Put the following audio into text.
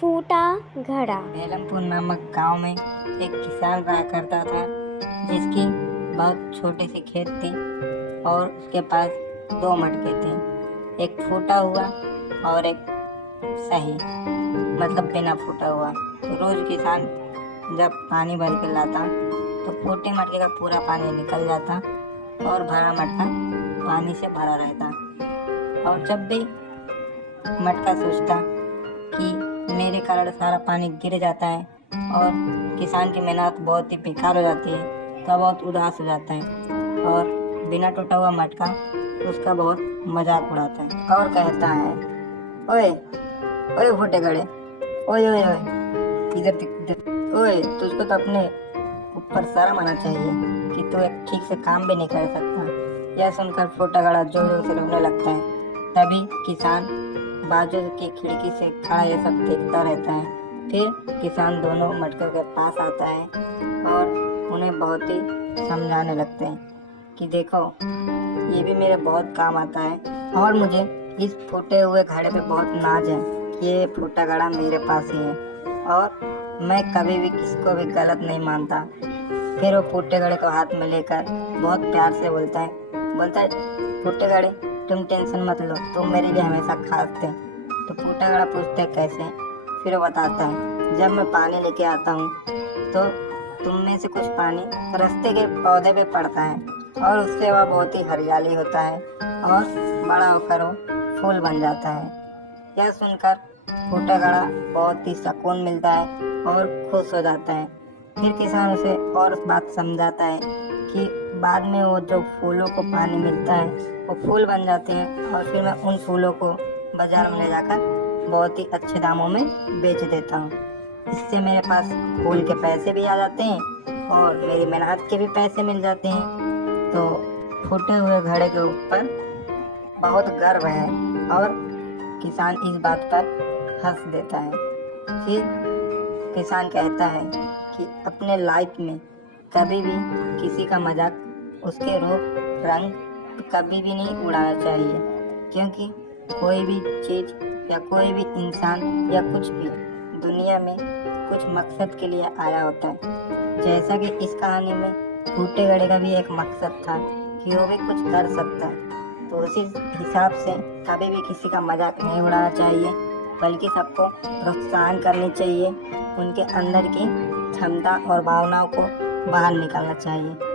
फूटा घड़ा। बेलमपुर नामक गांव में एक किसान रहा करता था, जिसकी बहुत छोटी सी खेत थी और उसके पास दो मटके थे, एक फूटा हुआ और एक सही, मतलब बिना फूटा हुआ। तो रोज किसान जब पानी भर के लाता तो फूटे मटके का पूरा पानी निकल जाता और भरा मटका पानी से भरा रहता। और जब भी मटका सोचता कि मेरे कारण सारा पानी गिर जाता है और किसान की मेहनत बहुत ही बेकार हो जाती है, तो बहुत उदास हो जाता है और बिना टूटा हुआ मटका उसका बहुत मजाक उड़ाता है और कहता है, ओए ओए फूटे गड़े, ओए ओए ओए इधर देख, इधर ओए, तुझको तो अपने ऊपर शर्म आना चाहिए कि तू एक ठीक से काम भी नहीं कर सकता। यह सुनकर फूटा गड़ा जोर जोर से रोने लगता है। तभी किसान बाजू की खिड़की से खड़ा ये सब देखता रहता है। फिर किसान दोनों मटकों के पास आता है और उन्हें बहुत ही समझाने लगते हैं कि देखो, ये भी मेरे बहुत काम आता है और मुझे इस फूटे हुए घड़े पे बहुत नाज है कि ये फूटा घड़ा मेरे पास ही है और मैं कभी भी किसी को भी गलत नहीं मानता। फिर वो फूटे घड़े को हाथ में लेकर बहुत प्यार से बोलता है फूटे घड़े, तुम टेंशन मत लो, तुम मेरे लिए हमेशा खास थे। तो फूटा घड़ा पूछते कैसे? फिर वो बताता है, जब मैं पानी लेके आता हूँ तो तुम में से कुछ पानी रास्ते के पौधे पे पड़ता है और उससे वह बहुत ही हरियाली होता है और बड़ा होकर वो फूल बन जाता है। यह सुनकर फूटा घड़ा बहुत ही सुकून मिलता है और खुश हो जाता है। फिर किसान उसे और बात समझाता है कि बाद में वो जो फूलों को पानी मिलता है वो फूल बन जाते हैं और फिर मैं उन फूलों को बाजार में ले जाकर बहुत ही अच्छे दामों में बेच देता हूँ। इससे मेरे पास फूल के पैसे भी आ जाते हैं और मेरी मेहनत के भी पैसे मिल जाते हैं। तो फूटे हुए घड़े के ऊपर बहुत गर्व है और किसान इस बात पर हंस देता है। फिर किसान कहता है कि अपने लाइफ में कभी भी किसी का मजाक, उसके रूप रंग कभी भी नहीं उड़ाना चाहिए, क्योंकि कोई भी चीज़ या कोई भी इंसान या कुछ भी दुनिया में कुछ मकसद के लिए आया होता है। जैसा कि इस कहानी में फूटे घड़े का भी एक मकसद था कि वो भी कुछ कर सकता है। तो उसी हिसाब से कभी भी किसी का मजाक नहीं उड़ाना चाहिए, बल्कि सबको प्रोत्साहन करनी चाहिए, उनके अंदर की क्षमता और भावनाओं को बाहर निकालना चाहिए।